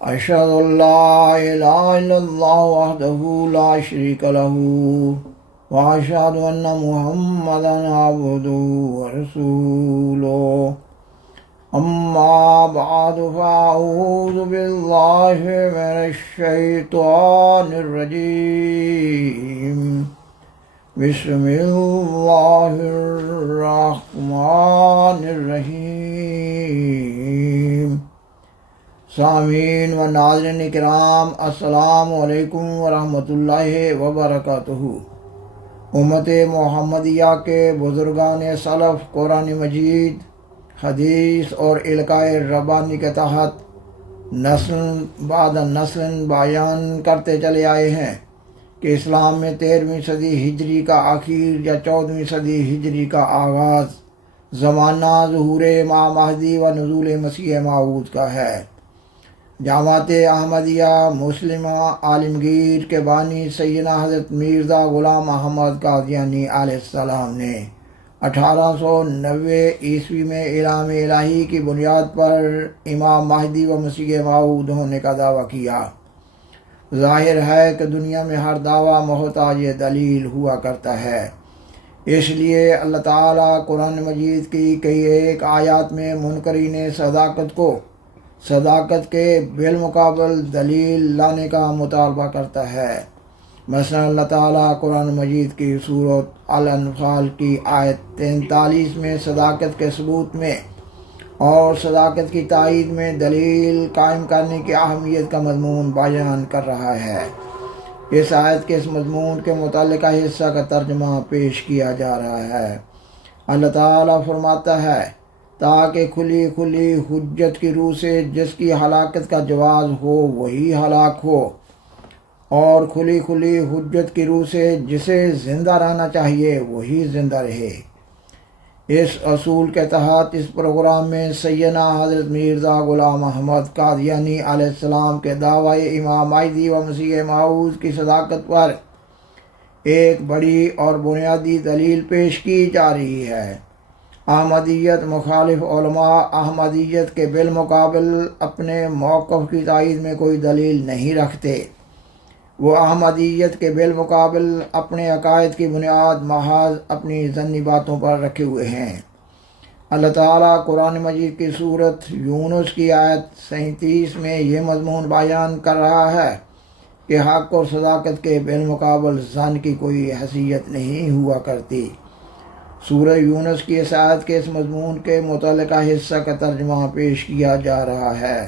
أشهد أن لا إله إلا الله وحده لا شريك له وأشهد أن محمدا عبده ورسوله أما بعد فأعوذ بالله من الشيطان الرجيم بسم الله الرحمن الرحیم۔ سامعین و ناظرین کرام، السلام علیکم ورحمۃ اللہ وبرکاتہ۔ امت محمدیہ کے بزرگان سلف قرآن مجید، حدیث اور القائے ربانی کے تحت نسل بعد نسل بیان کرتے چلے آئے ہیں کہ اسلام میں 13ویں صدی ہجری کا آخر یا 14ویں صدی ہجری کا آغاز زمانہ ظہور امام مہدی و نزول مسیح موعود کا ہے۔ جماعت احمدیہ مسلمہ عالمگیر کے بانی سیدنا حضرت مرزا غلام احمد قادیانی علیہ السلام نے 1890 عیسوی میں اعلام الہی کی بنیاد پر امام مہدی و مسیح موعود ہونے کا دعویٰ کیا۔ ظاہر ہے کہ دنیا میں ہر دعویٰ محتاج دلیل ہوا کرتا ہے، اس لیے اللہ تعالیٰ قرآن مجید کی کئی ایک آیات میں منکرین صداقت کے بالمقابل دلیل لانے کا مطالبہ کرتا ہے۔ مثلا اللہ تعالیٰ قرآن مجید کی سورۃ الانفال کی آیت 43 میں صداقت کے ثبوت میں اور صداقت کی تائید میں دلیل قائم کرنے کی اہمیت کا مضمون بیان کر رہا ہے۔ اس آیت کے اس مضمون کے متعلقہ حصہ کا ترجمہ پیش کیا جا رہا ہے۔ اللہ تعالیٰ فرماتا ہے، تاکہ کھلی کھلی حجت کی روح سے جس کی ہلاکت کا جواز ہو وہی ہلاک ہو، اور کھلی کھلی حجت کی روح سے جسے زندہ رہنا چاہیے وہی زندہ رہے۔ اس اصول کے تحت اس پروگرام میں سیدنا حضرت مرزا غلام احمد قادیانی علیہ السلام کے دعوی امام مہدی و مسیح موعود کی صداقت پر ایک بڑی اور بنیادی دلیل پیش کی جا رہی ہے۔ احمدیت مخالف علماء احمدیت کے بالمقابل اپنے موقف کی تائید میں کوئی دلیل نہیں رکھتے۔ وہ احمدیت کے بالمقابل اپنے عقائد کی بنیاد محض اپنی ظنی باتوں پر رکھے ہوئے ہیں۔ اللہ تعالیٰ قرآن مجید کی سورۃ یونس کی آیت 37 میں یہ مضمون بیان کر رہا ہے کہ حق اور صداقت کے بالمقابل ظن کی کوئی حیثیت نہیں ہوا کرتی۔ سورہ یونس کی اس آیت کے اس مضمون کے متعلقہ حصہ کا ترجمہ پیش کیا جا رہا ہے۔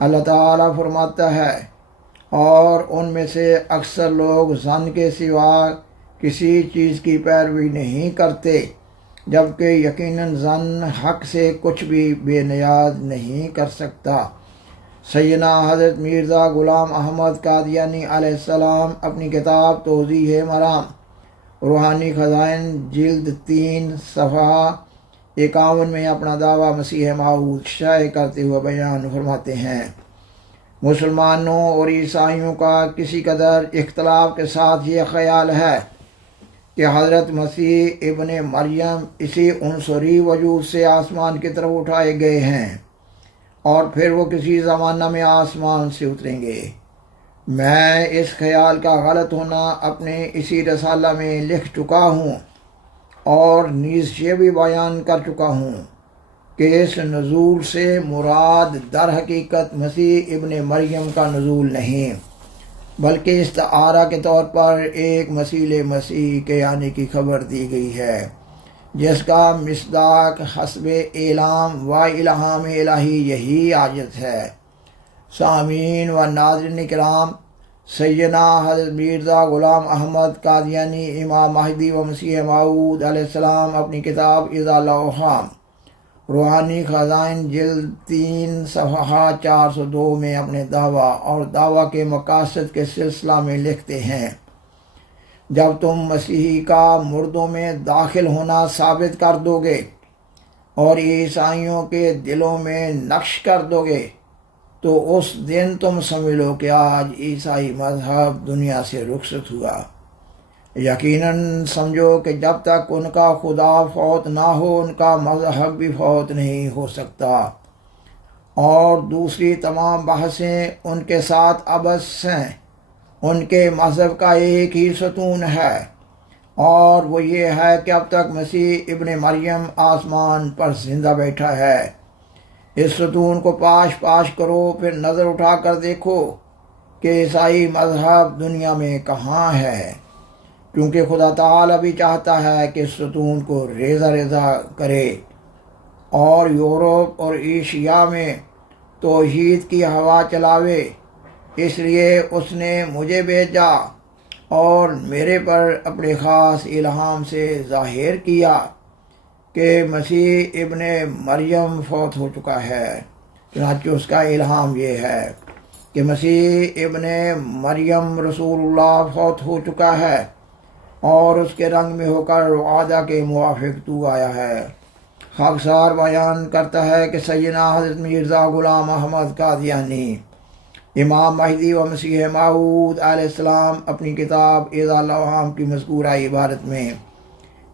اللہ تعالیٰ فرماتا ہے، اور ان میں سے اکثر لوگ ظن کے سوا کسی چیز کی پیروی نہیں کرتے، جبکہ یقیناً ظن حق سے کچھ بھی بے نیاز نہیں کر سکتا۔ سیدنا حضرت مرزا غلام احمد قادیانی علیہ السلام اپنی کتاب توضیح مرام روحانی خزائن جلد 3 صفحہ 51 میں اپنا دعویٰ مسیح موعود شائع کرتے ہوئے بیان فرماتے ہیں، مسلمانوں اور عیسائیوں کا کسی قدر اختلاف کے ساتھ یہ خیال ہے کہ حضرت مسیح ابن مریم اسی عنصری وجود سے آسمان کی طرف اٹھائے گئے ہیں اور پھر وہ کسی زمانہ میں آسمان سے اتریں گے۔ میں اس خیال کا غلط ہونا اپنے اسی رسالہ میں لکھ چکا ہوں اور نیز یہ بھی بیان کر چکا ہوں کہ اس نزول سے مراد در حقیقت مسیح ابن مریم کا نزول نہیں، بلکہ استعارہ کے طور پر ایک مسیح کے آنے کی خبر دی گئی ہے، جس کا مصداق حسب اعلام و الہام الہی یہی آیت ہے۔ سامعین و ناظرین کرام، سیدنا حضرت مرزا غلام احمد قادیانی امام مہدی و مسیح موعود علیہ السلام اپنی کتاب اذا الاوہام روحانی خزائن جلد 3 صفحہ 402 میں اپنے دعویٰ اور دعویٰ کے مقاصد کے سلسلہ میں لکھتے ہیں، جب تم مسیحی کا مردوں میں داخل ہونا ثابت کر دو گے اور عیسائیوں کے دلوں میں نقش کر دو گے تو اس دن تم سمجھ لو کہ آج عیسائی مذہب دنیا سے رخصت ہوا۔ یقیناً سمجھو کہ جب تک ان کا خدا فوت نہ ہو ان کا مذہب بھی فوت نہیں ہو سکتا، اور دوسری تمام بحثیں ان کے ساتھ عبث ہیں۔ ان کے مذہب کا ایک ہی ستون ہے، اور وہ یہ ہے کہ اب تک مسیح ابن مریم آسمان پر زندہ بیٹھا ہے۔ اس ستون کو پاش پاش کرو، پھر نظر اٹھا کر دیکھو کہ عیسائی مذہب دنیا میں کہاں ہے، کیونکہ خدا تعالی بھی چاہتا ہے کہ اس ستون کو ریزہ ریزہ کرے اور یورپ اور ایشیا میں توحید کی ہوا چلاوے۔ اس لیے اس نے مجھے بھیجا اور میرے پر اپنے خاص الہام سے ظاہر کیا کہ مسیح ابن مریم فوت ہو چکا ہے۔ چنانچہ اس کا الہام یہ ہے کہ مسیح ابن مریم رسول اللہ فوت ہو چکا ہے اور اس کے رنگ میں ہو کر وعدہ کے موافق تو آیا ہے۔ خاکسار بیان کرتا ہے کہ سیدنا حضرت مرزا غلام احمد قادیانی، امام مہدی و مسیح موعود علیہ السلام، اپنی کتاب اعضاء الاوہام کی مذکورہ عبارت میں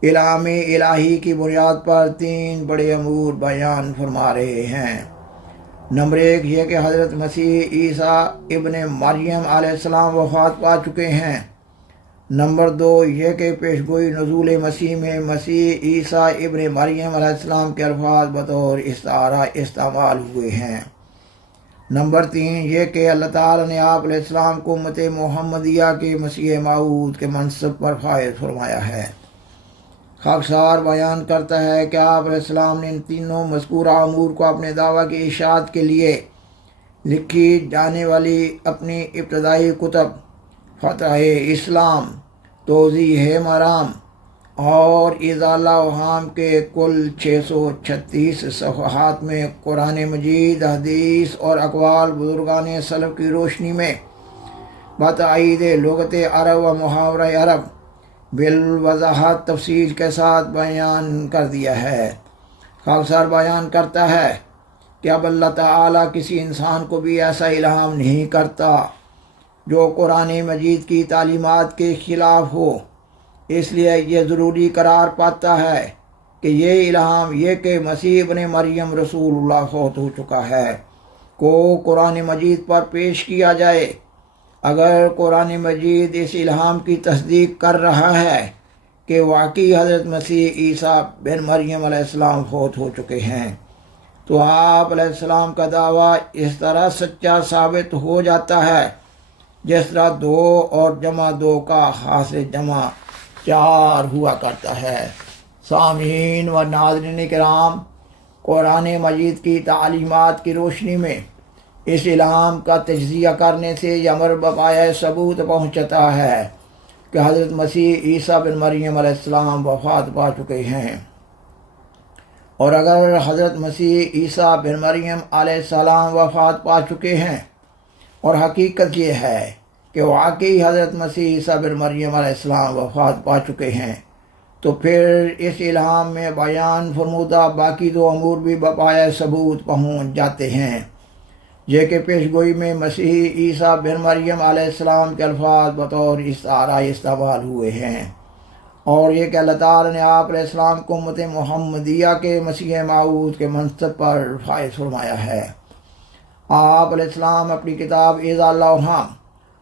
الہام الہی کی بنیاد پر 3 بڑے امور بیان فرما رہے ہیں۔ نمبر 1 یہ کہ حضرت مسیح عیسیٰ ابن مریم علیہ السلام وفات پا چکے ہیں۔ نمبر 2 یہ کہ پیشگوئی نزول مسیح میں مسیح عیسیٰ ابن مریم علیہ السلام کے الفاظ بطور استعارہ استعمال ہوئے ہیں۔ نمبر 3 یہ کہ اللہ تعالیٰ نے آپ علیہ السلام کو امت محمدیہ کے مسیح موعود کے منصب پر فائز فرمایا ہے۔ خاکسار بیان کرتا ہے کہ آپ علیہ السلام نے ان تینوں مذکورہ امور کو اپنے دعویٰ کی اشاعت کے لیے لکھی جانے والی اپنی ابتدائی کتب فتح اسلام، توضیح مرام اور اعضاء الاوہام کے کل 636 صفحات میں قرآن مجید، حدیث اور اقوال بزرگان سلف کی روشنی میں بتائید لغت عرب و محاورہ عرب بالوضاحت تفصیل کے ساتھ بیان کر دیا ہے۔ خاکسار بیان کرتا ہے کہ اب اللہ تعالیٰ کسی انسان کو بھی ایسا الہام نہیں کرتا جو قرآن مجید کی تعلیمات کے خلاف ہو۔ اس لیے یہ ضروری قرار پاتا ہے کہ یہ الہام یہ کہ مسیح ابن مریم رسول اللہ فوت ہو چکا ہے کو قرآن مجید پر پیش کیا جائے۔ اگر قرآن مجید اس الہام کی تصدیق کر رہا ہے کہ واقعی حضرت مسیح عیسیٰ بن مریم علیہ السلام فوت ہو چکے ہیں، تو آپ علیہ السلام کا دعویٰ اس طرح سچا ثابت ہو جاتا ہے جس طرح 2 اور جمع 2 کا حاصل جمع 4 ہوا کرتا ہے۔ سامعین و ناظرین کرام، قرآن مجید کی تعلیمات کی روشنی میں اس الہام کا تجزیہ کرنے سے یہ امر بپایہ ثبوت پہنچتا ہے کہ حضرت مسیح عیسیٰ بن مریم علیہ السلام وفات پا چکے ہیں۔ اور اگر حضرت مسیح عیسیٰ بن مریم علیہ السلام وفات پا چکے ہیں اور حقیقت یہ ہے کہ واقعی حضرت مسیح عیسیٰ بن مریم علیہ السلام وفات پا چکے ہیں، تو پھر اس الہام میں بیان فرمودہ باقی 2 امور بھی بپایہ ثبوت پہنچ جاتے ہیں، یہ کہ پیشگوئی میں مسیح عیسیٰ بن مریم علیہ السلام کے الفاظ بطور استعارہ استعمال ہوئے ہیں، اور یہ کہ اللہ تعالیٰ نے آپ علیہ السلام کو امت محمدیہ کے مسیح موعود کے منصب پر فائز فرمایا ہے۔ آپ علیہ السلام اپنی کتاب اعضاء الاوہام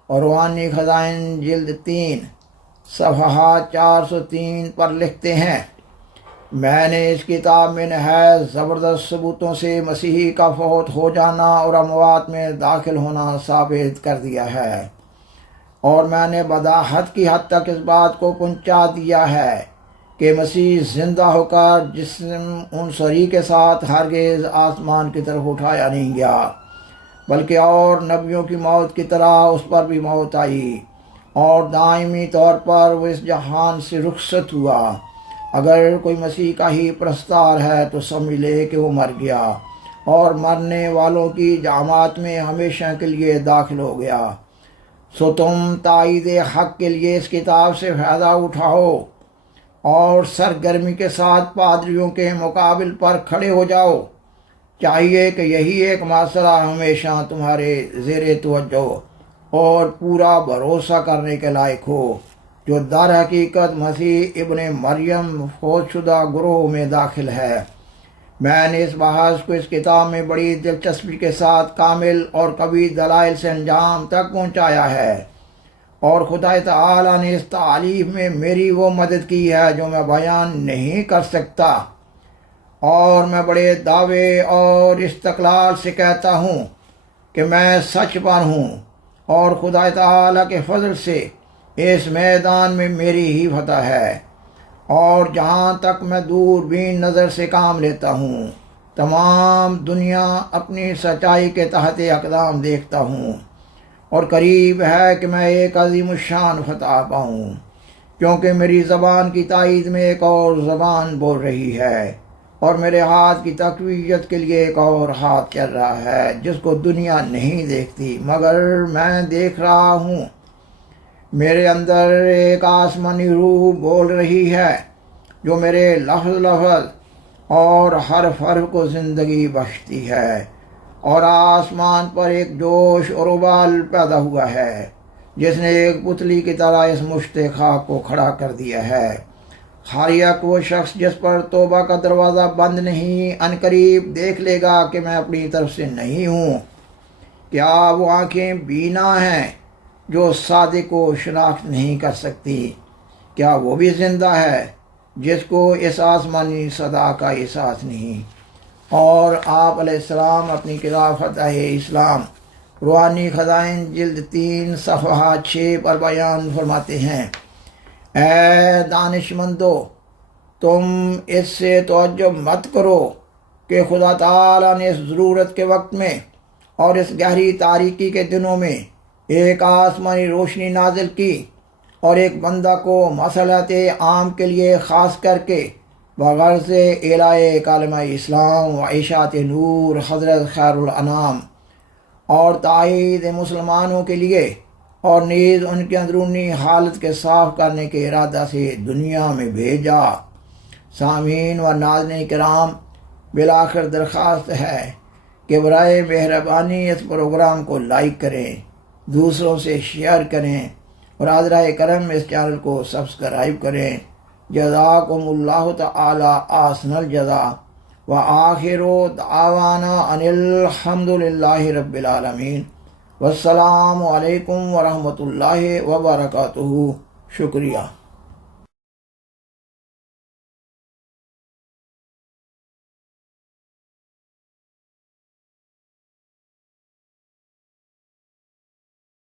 اور روحانی خزائن جلد 3 صفحہ 403 پر لکھتے ہیں، میں نے اس کتاب میں نہایت زبردست ثبوتوں سے مسیحی کا فوت ہو جانا اور اموات میں داخل ہونا ثابت کر دیا ہے، اور میں نے بداحت کی حد تک اس بات کو پہنچا دیا ہے کہ مسیح زندہ ہو کر جسم عنصری کے ساتھ ہرگز آسمان کی طرف اٹھایا نہیں گیا، بلکہ اور نبیوں کی موت کی طرح اس پر بھی موت آئی اور دائمی طور پر وہ اس جہان سے رخصت ہوا۔ اگر کوئی مسیح کا ہی پرستار ہے تو سمجھ لے کہ وہ مر گیا اور مرنے والوں کی جماعت میں ہمیشہ کے لیے داخل ہو گیا۔ سو تم تائید حق کے لیے اس کتاب سے فائدہ اٹھاؤ اور سرگرمی کے ساتھ پادریوں کے مقابل پر کھڑے ہو جاؤ۔ چاہیے کہ یہی ایک مسئلہ ہمیشہ تمہارے زیر توجہ اور پورا بھروسہ کرنے کے لائق ہو، جو در حقیقت مسیح ابن مریم فوت شدہ گروہ میں داخل ہے۔ میں نے اس بحث کو اس کتاب میں بڑی دلچسپی کے ساتھ کامل اور قوی دلائل سے انجام تک پہنچایا ہے، اور خدا تعالی نے اس تعلیم میں میری وہ مدد کی ہے جو میں بیان نہیں کر سکتا، اور میں بڑے دعوے اور استقلال سے کہتا ہوں کہ میں سچ پر ہوں، اور خدا تعالی کے فضل سے اس میدان میں میری ہی فتح ہے، اور جہاں تک میں دوربین نظر سے کام لیتا ہوں تمام دنیا اپنی سچائی کے تحت اقدام دیکھتا ہوں، اور قریب ہے کہ میں ایک عظیم الشان فتح پاؤں، کیونکہ میری زبان کی تائید میں ایک اور زبان بول رہی ہے، اور میرے ہاتھ کی تقویت کے لیے ایک اور ہاتھ چل رہا ہے جس کو دنیا نہیں دیکھتی مگر میں دیکھ رہا ہوں۔ میرے اندر ایک آسمانی روح بول رہی ہے جو میرے لفظ لفظ اور حرف حرف کو زندگی بخشتی ہے، اور آسمان پر ایک جوش اور ابال پیدا ہوا ہے جس نے ایک پتلی کی طرح اس مشت خاک کو کھڑا کر دیا ہے۔ ہر یک وہ شخص جس پر توبہ کا دروازہ بند نہیں عنقریب دیکھ لے گا کہ میں اپنی طرف سے نہیں ہوں۔ کیا وہ آنکھیں بینا ہیں جو صادق کو شناخت نہیں کر سکتی؟ کیا وہ بھی زندہ ہے جس کو اس آسمانی صدا کا احساس نہیں؟ اور آپ علیہ السلام اپنی کتاب فتح اسلام روحانی خزائن جلد 3 صفحہ 6 پر بیان فرماتے ہیں، اے دانش مندو، تم اس سے تعجب مت کرو کہ خدا تعالیٰ نے اس ضرورت کے وقت میں اور اس گہری تاریکی کے دنوں میں ایک آسمانی روشنی نازل کی، اور ایک بندہ کو مصلحت عام کے لیے خاص کر کے بغرض اعلاء کلمہ اسلام و اشاعت نور حضرت خیر الانام اور تائید مسلمانوں کے لیے، اور نیز ان کی اندرونی حالت کے صاف کرنے کے ارادہ سے دنیا میں بھیجا۔ سامعین و ناظرین کرام، بالآخر درخواست ہے کہ برائے مہربانی اس پروگرام کو لائک کریں، دوسروں سے شیئر کریں، اور حضرہ کرم اس چینل کو سبسکرائب کریں۔ جزاکم اللہ تعالی احسن الجزا، وآخر دعوانا ان الحمد للہ رب العالمین، والسلام علیکم ورحمۃ اللہ وبرکاتہ۔ شکریہ۔